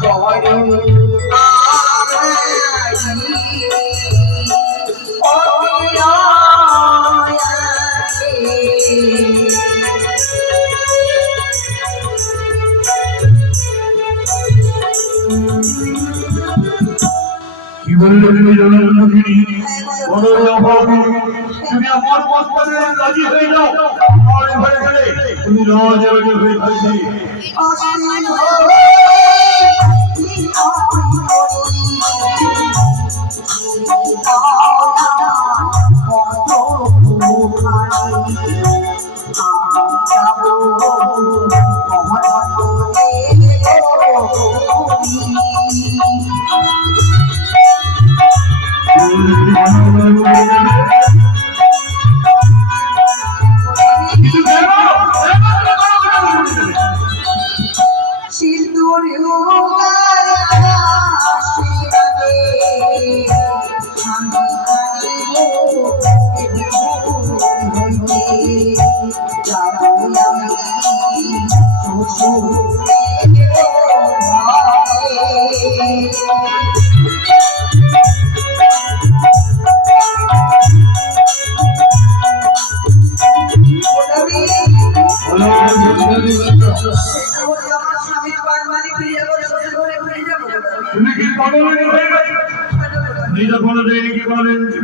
কি বললে তুমি জগন্নাথিনী? বড়ই অভাবী, তুমি আমার প্রস্তাবে রাজি হয়ে যাও। আমার ঘরে গেলে তুমি রাজরানী হয়ে থাকবে। তুমি কি পাগল হয়ে গেছো? নিজে বলে দেয়নি কি বলেন?